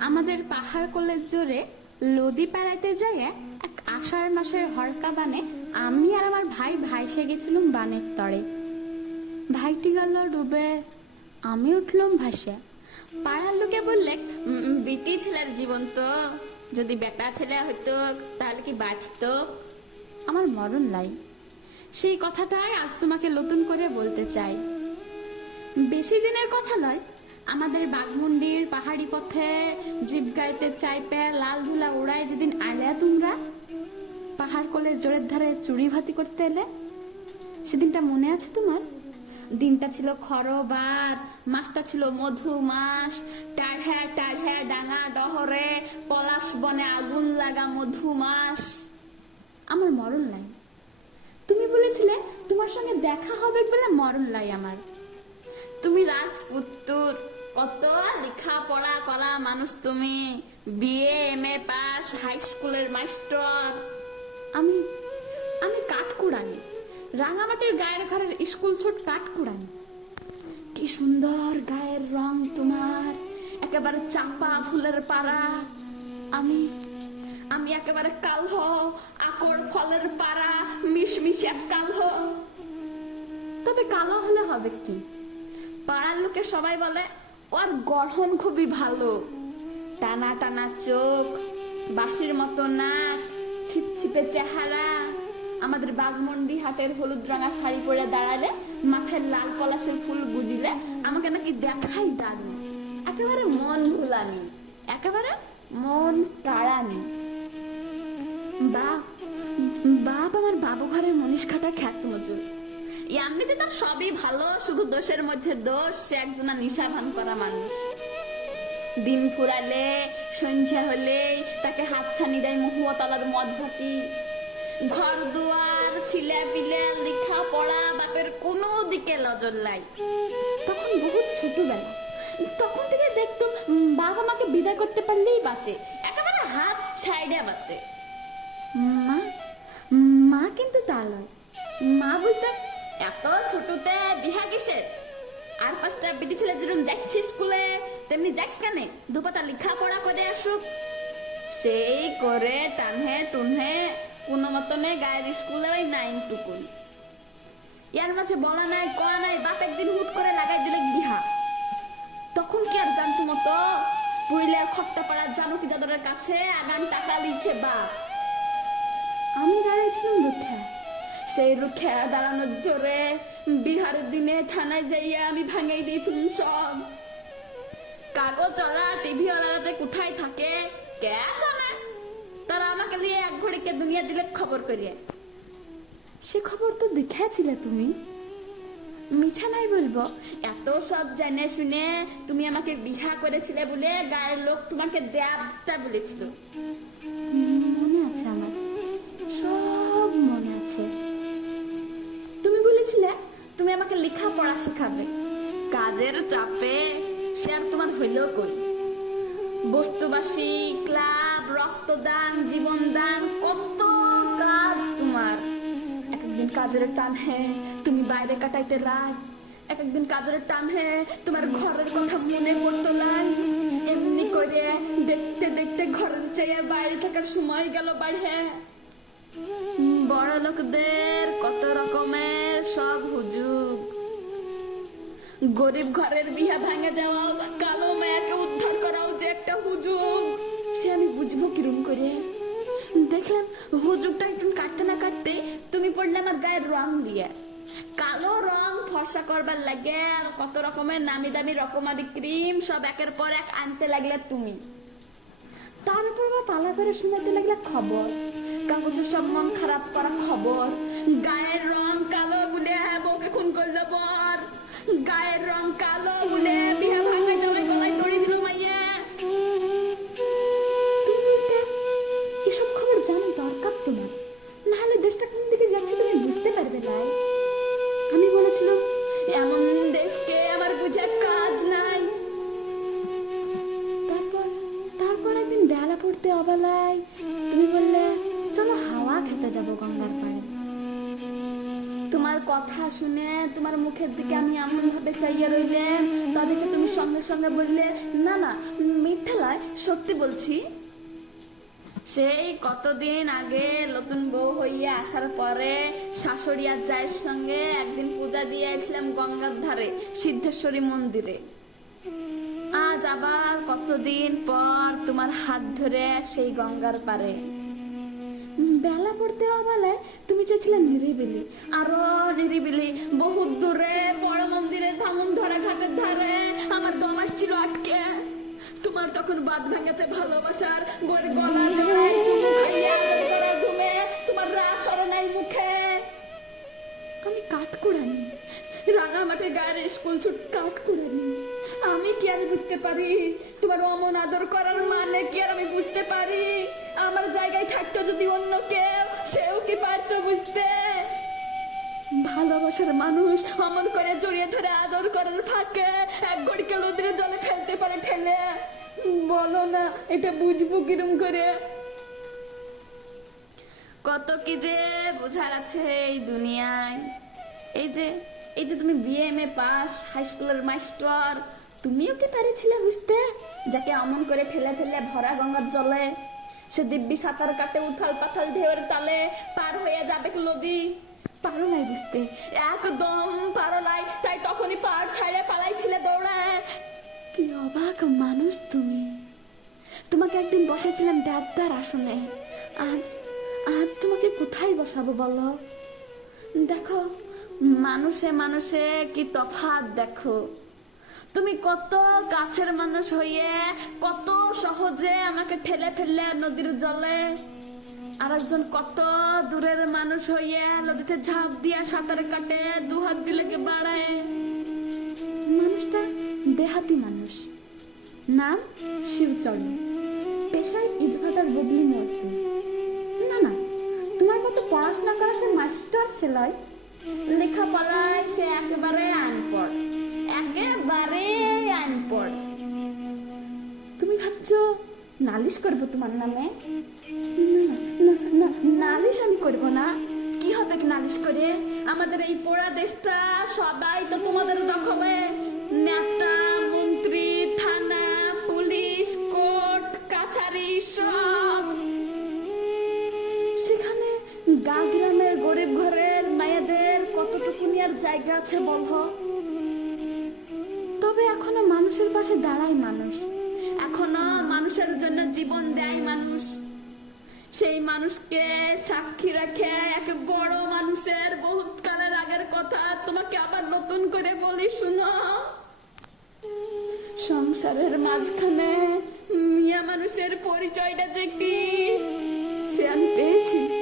আমাদের পাহাড় কলের জোরে লদি পাড়াইতে যাইয়া এক আষাঢ় মাসের হরকা বানে আমি আর আমার ভাই ভাইসে গেছিলাম বানের তরে। ভাইটি গেল ডুবে আমি উঠলাম ভাসে। পাড়ার লোকে বললে "উম, বিটি ছেলের জীবন তো। যদি বেটা ছেলে হইতো তাহলে কি বাঁচতো? আমার মরণ লাই। সেই কথাটাই আজ তোমাকে নতুন করে বলতে চাই। বেশি দিনের কথা নয় আমাদের বাঘমুন্ডির পাহাড়ি পথে জিপ গাইতে চাইপে লাল ধুলা উড়ায় যেদিন আলে তোমরা? পাহাড় কোলের জোরের ধারে চুরি ভাতি করতে এলে? সেদিনটা মনে আছে তোমার? দিনটা ছিল খরবার মাসটা ছিল মধু মাস টাঢ়া টাঢ়া ডাঙা ডহরে, পলাশ বনে আগুন লাগা মধু মাস আমার মরণ নাই। তুমি বলেছিলে তোমার সঙ্গে দেখা হবে বলে মরণ লাই আমার। তুমি রাজপুত্তর। কত লেখা পড়া করা মানুষ তুমি? BA M A pass high স্কুলের মাস্টার আমি আমি কাঠকুড়ানি। রাঙামাটির গায়ের ঘরের স্কুল ছোট কাঠকুড়ানি। কি সুন্দর গায়ের রং তোমার, একেবারে চাপা ফুলের পাড়া। আমি আমি একেবারে কালহ আকর ফলের পাড়া, মিশমিশ কালহ তবে কালো হলে হবে কি? পাড়ার লোকে সবাই বলে ওর গঠন খুবই ভালো। টানা টানা চোখ, বাঁশির মতো নাক, ছিপছিপে চেহারা। আমাদের বাগমন্ডি হাটের হলুদ রঙা শাড়ি পরে দাঁড়ালে মাথায় লাল পলাশের ফুল বুঝিলে আমাকে নাকি দেখাই দারুণ। একেবারে মন ভুলানি একেবারে মন কাড়ানি। বাপ বাপ, আমার বাবু ঘরের মনীষ খাটা খ্যাত মজুর। এমনিতে তার সবই ভালো, শুধু দোষের মধ্যে দোষ, সে একজনা নিশা ভান করা মানুষ। দিন ফুরালে, সন্ধ্যা হলেই তাকে হাত ছানি দেয় মহুয়া তলার মদ ভাতি ঘর দুয়ার ছিলে পিলে লেখা পড়া বাপের কোনো দিকে নজর লাই তখন বহুত ছোটবেলা। তখন থেকে দেখতাম বাবা মাকে বিদায় করতে পারলেই বাঁচে, একেবারে হাত ছাইড়ে বাঁচে। মা মা কিন্তু তা নয়। মা বলতে এত ছোটতে বিহা কিসের? আর পাঁচটা বিটি ছেলে যেরকম যাচ্ছে স্কুলে, তেমনি যাক কেনে, দুপাতা লেখাপড়া করে আসুক। সেই করে টানহে, টুনহে, কোনো মতনে গায়ের স্কুলে ওই নাইন টুকুন ইয়ার মাঝে বলা নাই, কয়া নাই, বাপ একদিন হুট করে লাগাই দিলে বিহা। তখন কি আর জানতো মতো, পুরুলিয়ার খট্টা পাড়ার জানকী যাদবের কাছে আগান টাকা লিখছে বাপ। আমি দাঁড়িয়েছিলাম রুখে সেই রুখে দাঁড়ানোর জোরে বিহারের দিনে থানায় যাইয়া আমি ভাঙাই দিয়েছিলাম সব। কাগজ ওরা টিভি ওরা যে কোথায় থাকে, কে জানে? তারা আমাকে নিয়ে এক ঘড়িকে দুনিয়া দিলে খবর করিয়ে। সে খবর তো দেখেছিলে তুমি। মিছা নাই বলব। এত সব জানে শুনে তুমি আমাকে বিহা করেছিলে বলে গায়ের লোক তোমাকে দেবতা বলেছিল। কাজের চাপে সে আর তোমার হইলেও কই? বস্তুবাসী, ক্লাব, রক্তদান, জীবনদান, কত কাজ তোমার। এক একদিন কাজের টান হে তুমি বাইরে কাটাইতে রাত এক একদিন কাজের টান হে তোমার ঘরের কথা মনে পড়তো লাই। এমনি করে দেখতে দেখতে ঘরের চেয়ে বাইরে থাকার সময় গেল বাড়ে বড় লোকদের কত রকমের সব হুজুগ গরিব ঘরের বিয়া ভাঙে যাওয়া, কালো মেয়েকে উদ্ধার করাও যে একটা হুজুগ। সে আমি বুঝব কিরম করে? দেখলাম হুজুগটা একটু কাটতে না কাটতে তুমি পড়লে আমার গায়ের রং দিয়ে কালো রং ফর্সা করবার লাগে আর কত রকমের নামি দামি রকমারি ক্রিম সব একের পর এক আনতে লাগলে তুমি। তার উপর বা পালা করে শোনাতে লাগলে খবর। কাগজের সব মন খারাপ করা খবর। গায়ের রং কালো বলে খুন করল বর গায়ের রং কালো বলে তোমার কথা শুনে তোমার মুখের দিকে আমি এমন ভাবে চাইয়া রইলে তাদেরকে তুমি সঙ্গে সঙ্গে বললে, না না মিথ্যালায় সত্যি বলছি। সেই কতদিন আগে নতুন বউ হইয়া আসার পরে শাশুড়ি আর জায়ের সঙ্গে একদিন পূজা দিয়ে আসলাম গঙ্গার ধারে, সিদ্ধেশ্বরী মন্দিরে। আজ আবার কতদিন পর তোমার হাত ধরে সেই গঙ্গার পারে। বেলা পড়তেও বেলায় তুমি চেয়েছিলে নিরিবিলি। আরও নিরিবিলি, বহুত দূরে, বড় মন্দিরের ভাঙন ধরে, ঘাটের ধারে, আমার দমাস ছিল আটকে। তোমার তখন বাদ ভেঙেছে ভালোবাসার বর গলা জড়াই চুমু খাইয়া করার ঘুমে, তোমার রাস নাই মুখে। আমি কাঠ কুড়ানি রাঙা মাঠে গায়ের স্কুল ছুট কাঠ কুড়ানি আমি কি আর বুঝতে পারি? তোমার অমন আদর করার মানে কি আর আমি বুঝতে পারি? জায়গায় থাকতো যদি অন্য কেউ, সেও কি পারতো বুঝতে? ভালোবাসার মানুষ অমন করে জড়িয়ে ধরে আদর করার ফাঁকে এক ঘড়িকে নদীর জলে ফেলতে পারে ঠেলে। বলো না, এটা বুঝব কিরম করে? কত কি যে বোঝার আছে এই দুনিয়ায়। এই যে এই যে তুমি BA M A pass high স্কুলের মাস্টার তুমিও কি পারেছিলে বুঝতে? যাকে অমন করে ফেলে ফেলে ভরা গঙ্গার জলে সে দিব্যি সাঁতার কাটে, উথাল পাথাল ঢেউয়ের তালে পার হয়ে যাবে নদী পারো নাই বুঝতে, একদম পারো নাই তাই তখনই পার ছাইড়ে পালাইছিলে দৌড়ায় কি অবাক মানুষ তুমি। তোমাকে একদিন বসেছিলাম দেবদার আসনে। আজ আজ তোমাকে কোথায় বসাবো বলো? দেখো, মানুষে মানুষে কি তফাৎ দেখো। তুমি কত কাছের মানুষ হইয়ে কত সহজে আমাকে ঠেলে ফেললে নদীর জলে। আর একজন কত দূরের মানুষ হইয়ে নদীতে ঝাঁপ দিয়া সাঁতার কাটে, দুহাত দিলে কে বাড়ায়? মানুষটা দেহাতি মানুষ। নাম শিবচরণ। পেশায় ইটভাটার বদলি মজদুর না না, তোমার কত পড়াশোনা করা সে মাস্টার ছেলয় লেখাপড়ায় সে একেবারে আনপড়। একেবারে আনপড় তুমি ভাবছ নালিশ করব তোমার নামে নালিশ আমি করব না কি হবে নালিশ করে আমাদের এই পোড়া দেশটা সবাই তো তোমাদের দখলে নেতা মন্ত্রী থানা পুলিশ কোর্ট কাছারি সব সেখানে গা গ্রামের গরিব ঘরের মায়েদের কতটুকুনি আর জায়গা আছে বলহ তবে এখনও মানুষের পাশে দাঁড়ায় মানুষ। এখনও মানুষের জন্য জীবন দেয় মানুষ। সেই মানুষকে সাক্ষী রাখে এক বড় মানুষের বহুত কালের আগের কথা তোমাকে আবার নতুন করে বলি, শুনো? সংসারের মাঝখানে মিয়া মানুষের পরিচয়টা যে কি, সে আমি পেয়েছি।